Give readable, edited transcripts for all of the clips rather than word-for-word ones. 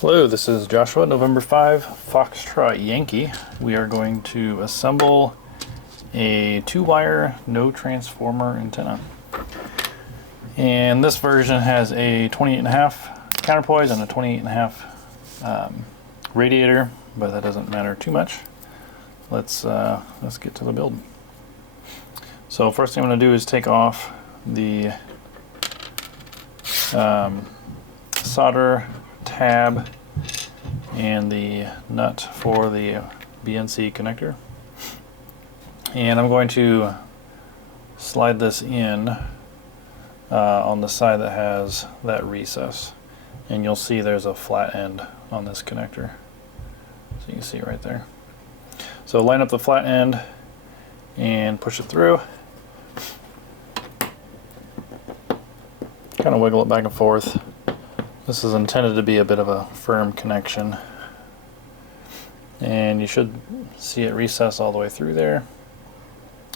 Hello, this is Joshua, November 5, Foxtrot Yankee. We are going to assemble a 2-wire, no transformer antenna. And this version has a 28.5 counterpoise and a 28.5 radiator, but that doesn't matter too much. Let's get to the build. So first thing I'm going to do is take off the solder tab and the nut for the BNC connector, and I'm going to slide this in on the side that has that recess, and you'll see there's a flat end on this connector, so you can see right there. So line up the flat end and push it through, kind of wiggle it back and forth. This is intended to be a bit of a firm connection, and you should see it recess all the way through there,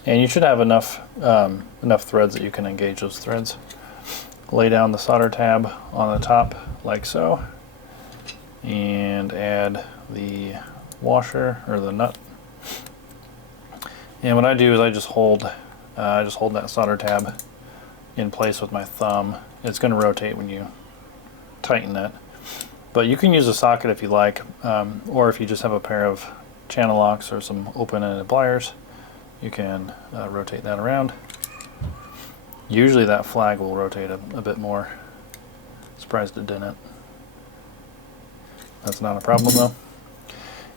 and you should have enough threads that you can engage those threads. Lay down the solder tab on the top like so, and add the washer or the nut. And what I do is I just hold that solder tab in place with my thumb. It's going to rotate when you tighten it, but you can use a socket if you like, or if you just have a pair of channel locks or some open-ended pliers, you can rotate that around. Usually that flag will rotate a bit more. Surprised it didn't. That's not a problem though.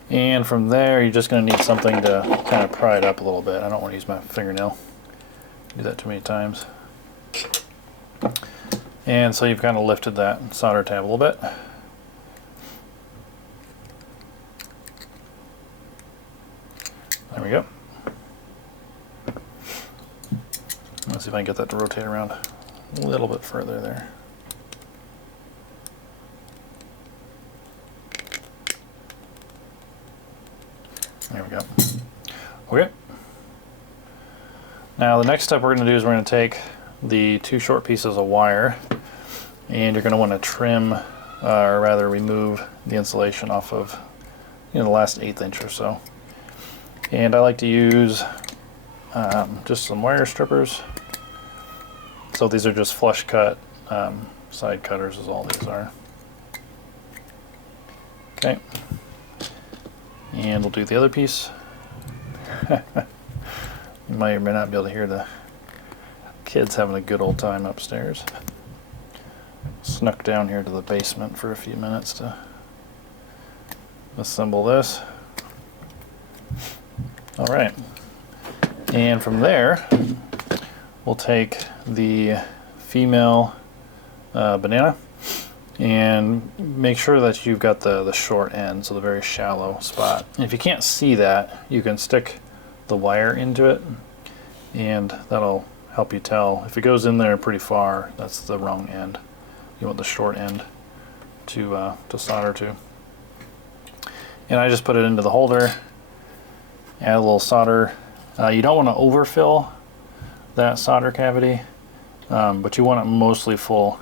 And from there you're just going to need something to kind of pry it up a little bit. I don't want to use my fingernail. Do that too many times. And so you've kind of lifted that solder tab a little bit. There we go. Let's see if I can get that to rotate around a little bit further there. There we go. Okay. Now the next step we're going to do is we're going to take the 2 short pieces of wire, and you're going to want to trim, or rather remove the insulation off of the last 1/8 inch or so. And I like to use just some wire strippers. So these are just flush cut side cutters is all these are. Okay, and we'll do the other piece. You may or may not be able to hear the kids having a good old time upstairs. Snuck down here to the basement for a few minutes to assemble this. Alright, and from there we'll take the female banana and make sure that you've got the short end, so the very shallow spot. And if you can't see that, you can stick the wire into it, and that'll help you tell. If it goes in there pretty far, that's the wrong end. You want the short end to solder to. And I just put it into the holder, add a little solder. You don't want to overfill that solder cavity, but you want it mostly full.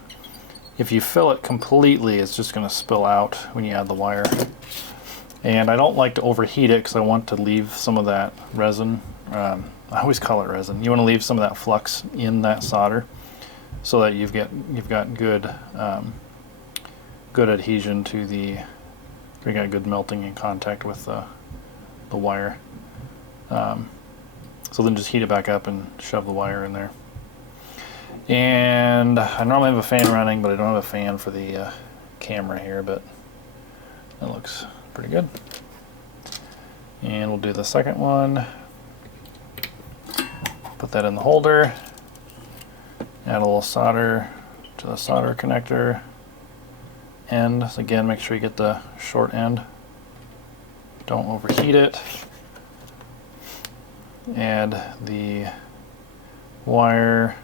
If you fill it completely, it's just going to spill out when you add the wire. And I don't like to overheat it because I want to leave some of that resin. I always call it resin. You want to leave some of that flux in that solder, so that you've got good good adhesion to the. You got good melting in contact with the wire. So then just heat it back up and shove the wire in there. And I normally have a fan running, but I don't have a fan for the camera here, but that looks pretty good. And we'll do the second one. Put that in the holder. Add a little solder to the solder connector end. So again, make sure you get the short end. Don't overheat it. Add the wire.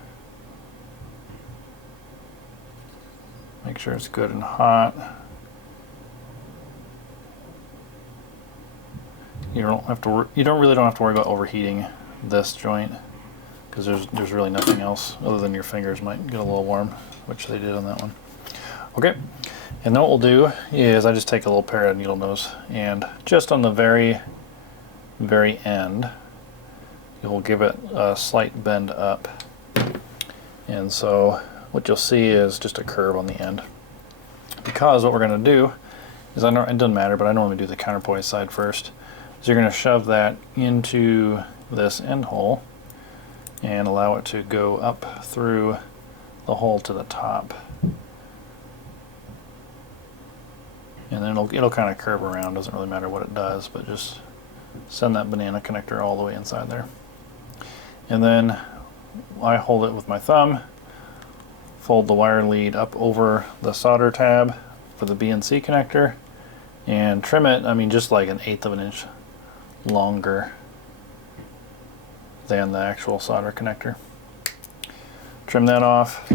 Make sure it's good and hot. You don't really don't have to worry about overheating this joint, because there's really nothing else other than your fingers might get a little warm, which they did on that one. Okay, And then what we'll do is I just take a little pair of needle nose, and just on the very end, you'll give it a slight bend up. And so what you'll see is just a curve on the end. Because what we're going to do is, it doesn't matter, but I normally do the counterpoise side first. So you're going to shove that into this end hole and allow it to go up through the hole to the top. And then it'll kind of curve around, doesn't really matter what it does, but just send that banana connector all the way inside there. And then I hold it with my thumb, fold the wire lead up over the solder tab for the BNC connector, and trim it, I mean, just like 1/8 of an inch longer than the actual solder connector. Trim that off,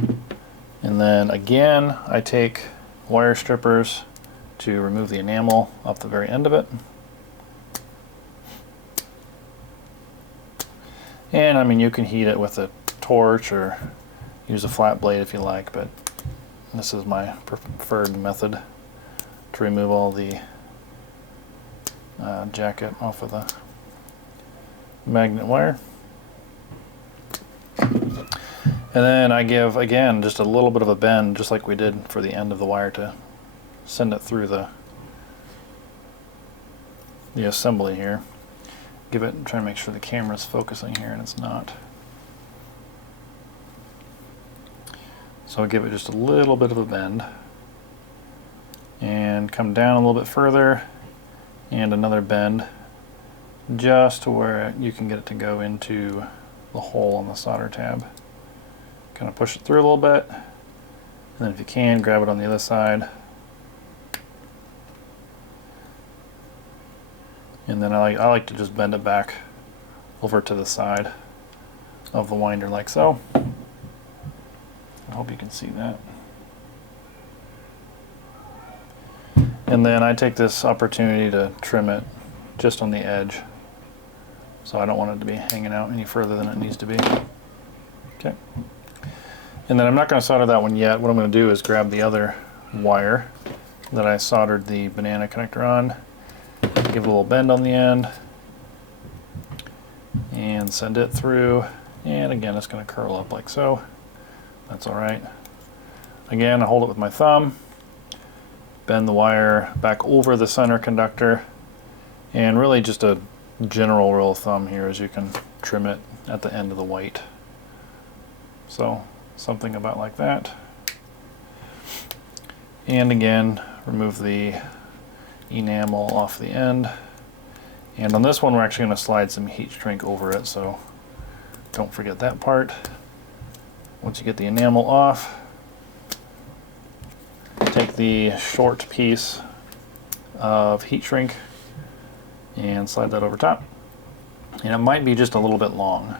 and then again I take wire strippers to remove the enamel off the very end of it. And I mean, you can heat it with a torch or use a flat blade if you like, but this is my preferred method to remove all the jacket off of the magnet wire. And then I give, again, just a little bit of a bend, just like we did for the end of the wire, to send it through the assembly here. Give it, try to make sure the camera's focusing here, and it's not. So give it just a little bit of a bend, and come down a little bit further, and another bend, just to where you can get it to go into the hole on the solder tab. Kind of push it through a little bit, and then if you can, grab it on the other side. And then I like to just bend it back over to the side of the winder like so. I hope you can see that. And then I take this opportunity to trim it just on the edge, so I don't want it to be hanging out any further than it needs to be. Okay. And then I'm not going to solder that one yet. What I'm going to do is grab the other wire that I soldered the banana connector on, give it a little bend on the end, and send it through. And again, it's going to curl up like so. That's alright. Again, I hold it with my thumb, bend the wire back over the center conductor, and really just a general rule of thumb here is you can trim it at the end of the white. So something about like that. And again, remove the enamel off the end. And on this one, we're actually going to slide some heat shrink over it, so don't forget that part. Once you get the enamel off, take the short piece of heat shrink and slide that over top. And it might be just a little bit long.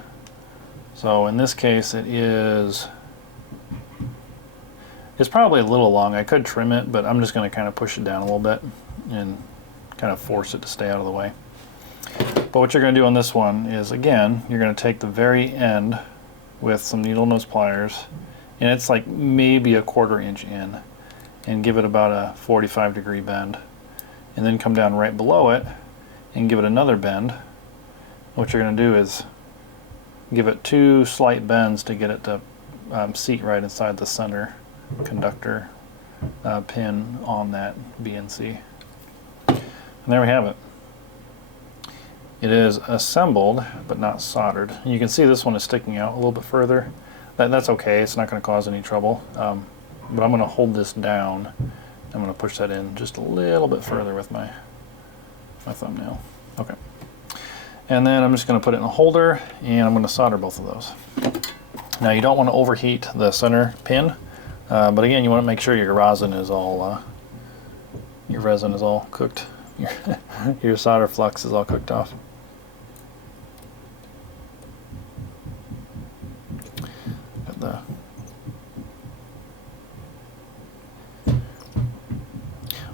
So in this case, it's probably a little long. I could trim it, but I'm just going to kind of push it down a little bit and kind of force it to stay out of the way. But what you're going to do on this one is, again, you're going to take the very end with some needle nose pliers, and it's like maybe 1/4 inch in, and give it about a 45-degree bend, and then come down right below it and give it another bend. What you're going to do is give it 2 slight bends to get it to seat right inside the center conductor pin on that BNC. And there we have it. It is assembled but not soldered. And you can see this one is sticking out a little bit further. That's okay, it's not going to cause any trouble. But I'm going to hold this down. I'm going to push that in just a little bit further with my thumbnail. Okay. And then I'm just going to put it in a holder, and I'm going to solder both of those. Now you don't want to overheat the center pin, but again, you want to make sure your resin is all cooked. Your solder flux is all cooked off.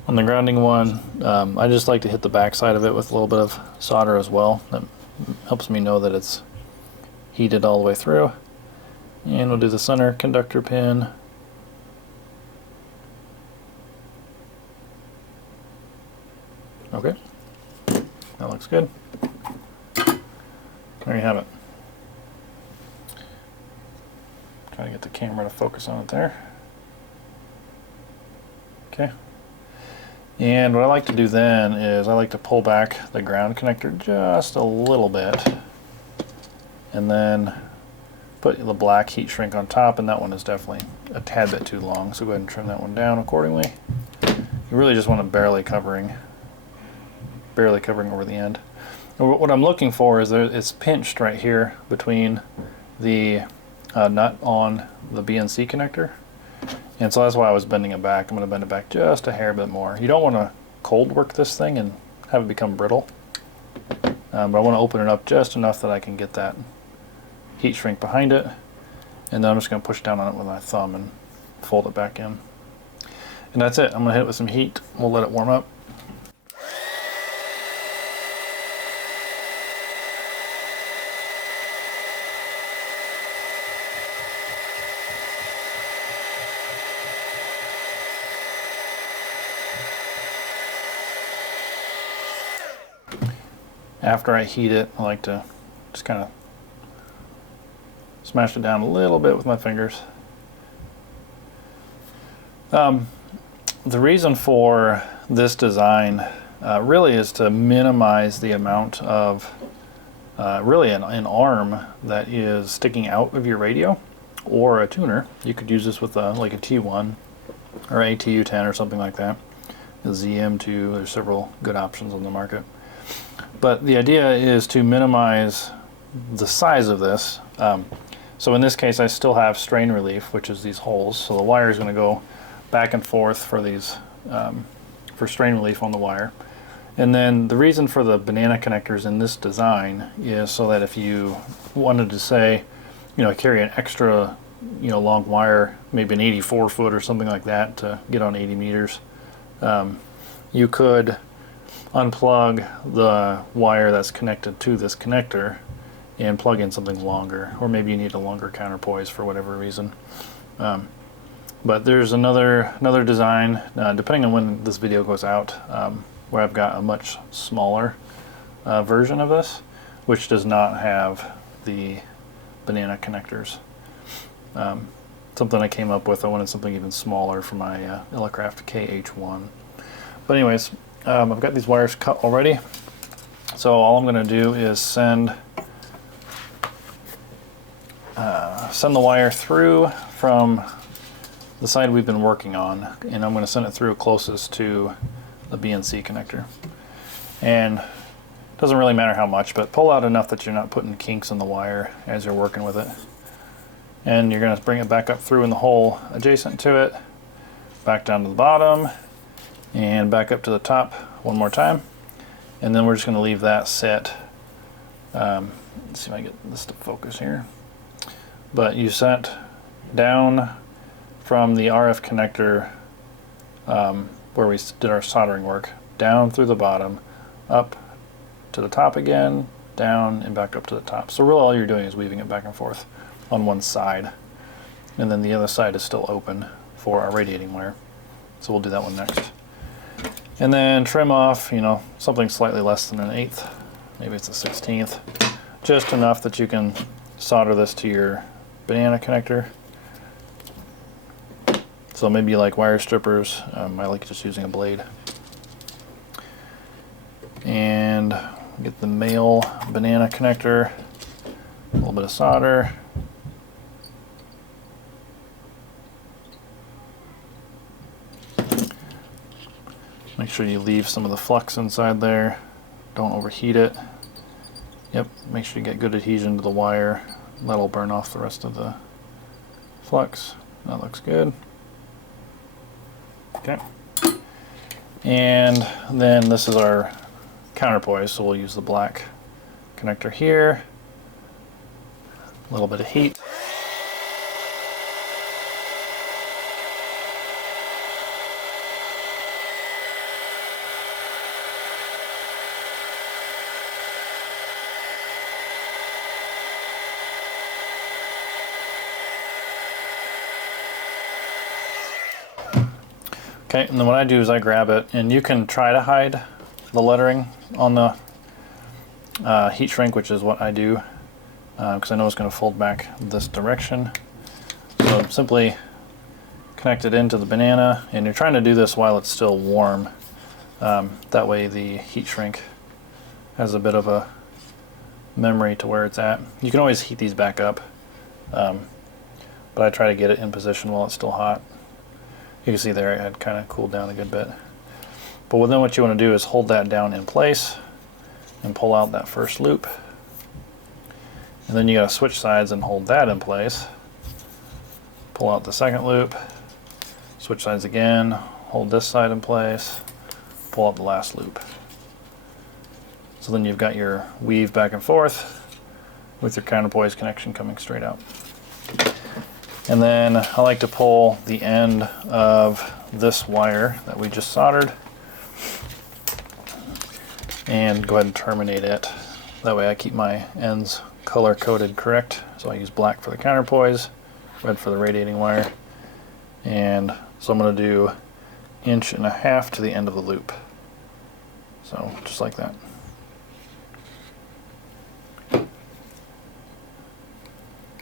On the grounding one, I just like to hit the back side of it with a little bit of solder as well. That helps me know that it's heated all the way through. And we'll do the center conductor pin. Okay, that looks good. There you have it. Try to get the camera to focus on it there. Okay. And what I like to do then is I like to pull back the ground connector just a little bit and then put the black heat shrink on top, and that one is definitely a tad bit too long, so go ahead and trim that one down accordingly. You really just want it barely covering over the end. And what I'm looking for is it's pinched right here between the nut on the BNC connector, and so that's why I was bending it back. I'm going to bend it back just a hair bit more. You don't want to cold work this thing and have it become brittle, but I want to open it up just enough that I can get that heat shrink behind it, and then I'm just going to push down on it with my thumb and fold it back in. And that's it. I'm going to hit it with some heat. We'll let it warm up. After I heat it, I like to just kind of smash it down a little bit with my fingers. The reason for this design really is to minimize the amount of really an arm that is sticking out of your radio or a tuner. You could use this with like a T1 or a TU10 or something like that. The ZM2, there's several good options on the market. But the idea is to minimize the size of this. So in this case, I still have strain relief, which is these holes. So the wire is going to go back and forth for these for strain relief on the wire. And then the reason for the banana connectors in this design is so that if you wanted to say, carry an extra, long wire, maybe an 84 foot or something like that to get on 80 meters, you could unplug the wire that's connected to this connector and plug in something longer, or maybe you need a longer counterpoise for whatever reason. But there's another design, depending on when this video goes out, where I've got a much smaller version of this, which does not have the banana connectors. Something I came up with, I wanted something even smaller for my Elecraft KH1. But anyways, I've got these wires cut already, so all I'm going to do is send the wire through from the side we've been working on, and I'm going to send it through closest to the BNC connector. And it doesn't really matter how much, but pull out enough that you're not putting kinks in the wire as you're working with it. And you're going to bring it back up through in the hole adjacent to it, back down to the bottom, and back up to the top one more time. And then we're just going to leave that set. Let's see if I can get this to focus here. But you set down from the RF connector where we did our soldering work, down through the bottom, up to the top again, down and back up to the top. So really all you're doing is weaving it back and forth on one side. And then the other side is still open for our radiating wire. So we'll do that one next. And then trim off, something slightly less than an 1/8, maybe it's a 1/16, just enough that you can solder this to your banana connector. So maybe you like wire strippers, I like just using a blade. And get the male banana connector, a little bit of solder. Make sure you leave some of the flux inside there. Don't overheat it. Yep, make sure you get good adhesion to the wire. That'll burn off the rest of the flux. That looks good. Okay. And then this is our counterpoise, so we'll use the black connector here. A little bit of heat. Okay, and then what I do is I grab it, and you can try to hide the lettering on the heat shrink, which is what I do, because I know it's going to fold back this direction. So simply connect it into the banana, and you're trying to do this while it's still warm. That way the heat shrink has a bit of a memory to where it's at. You can always heat these back up, but I try to get it in position while it's still hot. You can see there it had kind of cooled down a good bit. But then what you want to do is hold that down in place and pull out that first loop. And then you got to switch sides and hold that in place. Pull out the second loop, switch sides again, hold this side in place, pull out the last loop. So then you've got your weave back and forth with your counterpoise connection coming straight out. And then I like to pull the end of this wire that we just soldered and go ahead and terminate it. That way I keep my ends color coded correct. So I use black for the counterpoise, red for the radiating wire. And so I'm going to do 1.5 inches to the end of the loop. So just like that.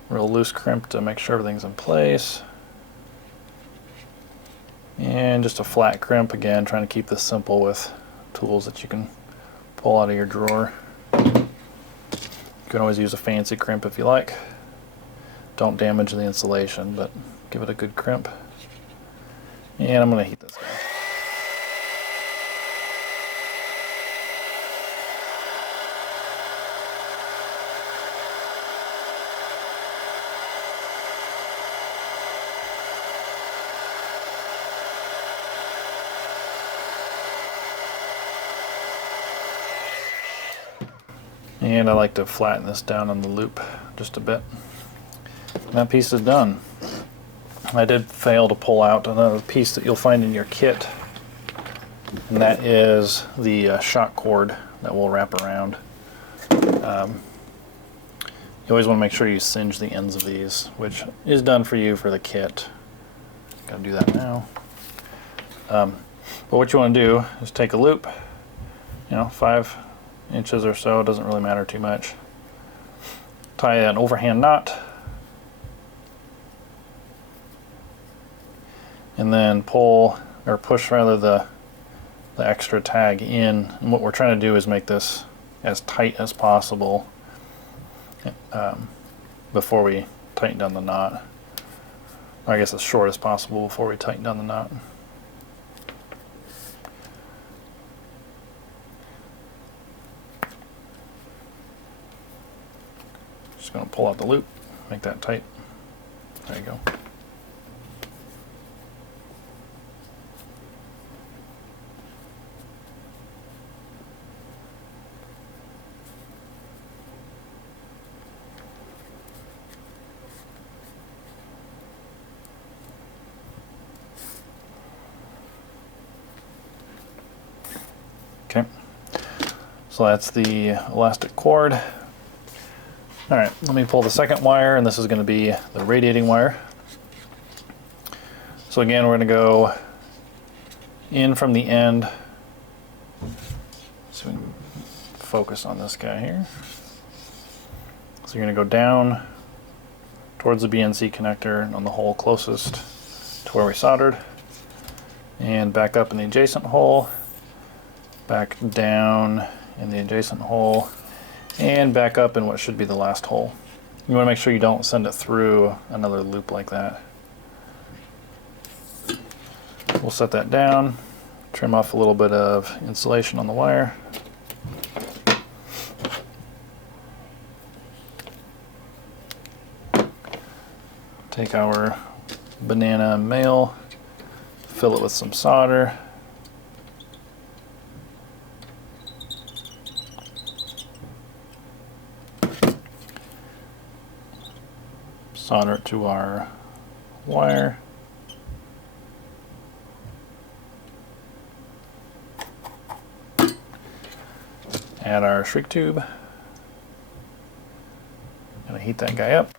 Real loose crimp to make sure everything's in place. And just a flat crimp again, trying to keep this simple with tools that you can pull out of your drawer. You can always use a fancy crimp if you like. Don't damage the insulation, but give it a good crimp. And I'm going to heat this guy. And I like to flatten this down on the loop just a bit. And that piece is done. I did fail to pull out another piece that you'll find in your kit, and that is the shock cord that will wrap around. You always want to make sure you singe the ends of these, which is done for you for the kit. Gotta do that now. But what you want to do is take a loop, 5 inches or so, doesn't really matter too much. Tie an overhand knot, and then pull, or push rather, the extra tag in. And what we're trying to do is make this as tight as possible before we tighten down the knot. Or I guess as short as possible before we tighten down the knot. Just going to pull out the loop, make that tight. There you go. Okay, so that's the elastic cord. All right, let me pull the second wire, and this is going to be the radiating wire. So again, we're going to go in from the end. So we can focus on this guy here. So you're going to go down towards the BNC connector on the hole closest to where we soldered, and back up in the adjacent hole, back down in the adjacent hole, and back up in what should be the last hole. You want to make sure you don't send it through another loop like that. We'll set that down, trim off a little bit of insulation on the wire. Take our banana male, fill it with some solder. Solder it to our wire. Add our shrink tube. Gonna heat that guy up.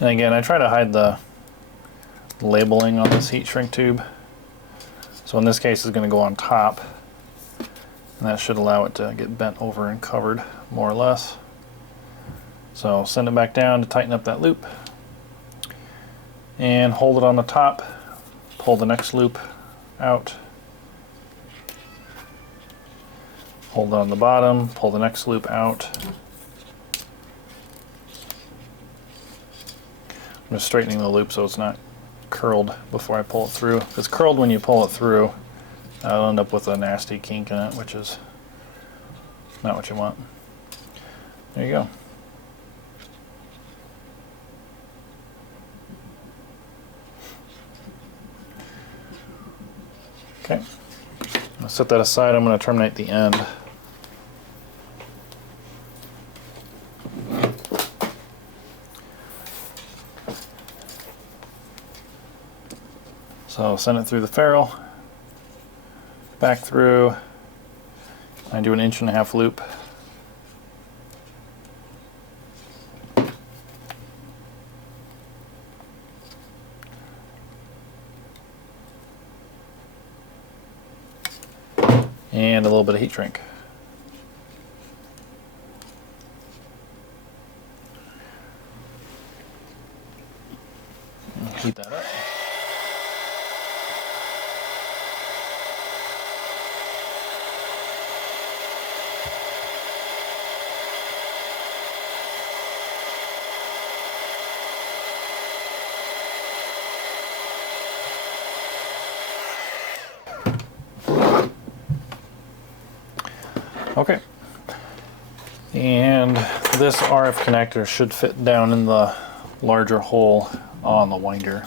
And again, I try to hide the labeling on this heat shrink tube. So in this case, it's going to go on top, and that should allow it to get bent over and covered more or less. So send it back down to tighten up that loop, and hold it on the top, pull the next loop out, hold it on the bottom, pull the next loop out. I'm just straightening the loop so it's not curled before I pull it through. If it's curled when you pull it through, I'll end up with a nasty kink in it, which is not what you want. There you go. Okay, I'll set that aside. I'm going to terminate the end. So send it through the ferrule, back through. I do an 1.5 inch loop. And a little bit of heat shrink. Heat that up. Okay, and this RF connector should fit down in the larger hole on the winder.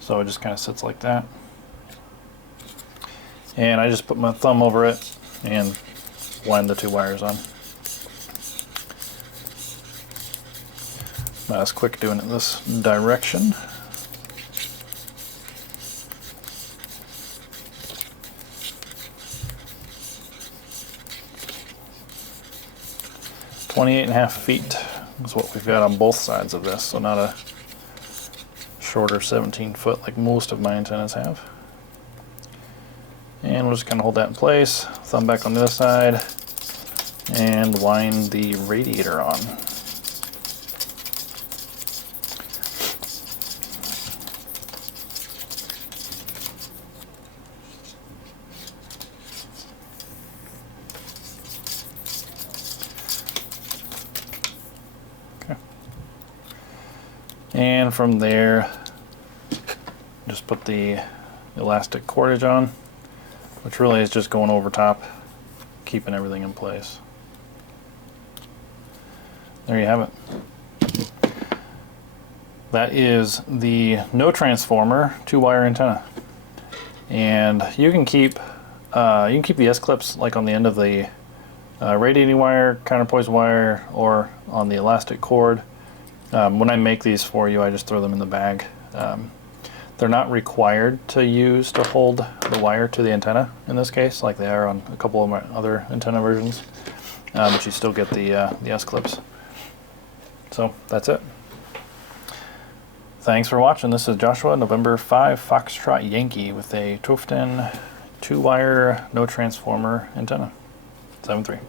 So it just kind of sits like that. And I just put my thumb over it and wind the 2 wires on. Not as quick doing it this direction. .28.5 feet is what we've got on both sides of this, so not a shorter 17 foot like most of my antennas have. And we'll just kind of hold that in place, thumb back on the other side, and wind the radiator on. And from there, just put the elastic cordage on, which really is just going over top, keeping everything in place. There you have it. That is the no transformer 2-wire antenna, and you can keep the S clips like on the end of the radiating wire, counterpoise wire, or on the elastic cord. When I make these for you, I just throw them in the bag. They're not required to use to hold the wire to the antenna in this case, like they are on a couple of my other antenna versions, but you still get the S clips. So that's it. Thanks for watching. This is Joshua, November 5 Foxtrot Yankee with a Tufteln 2-wire no transformer antenna. 7.3.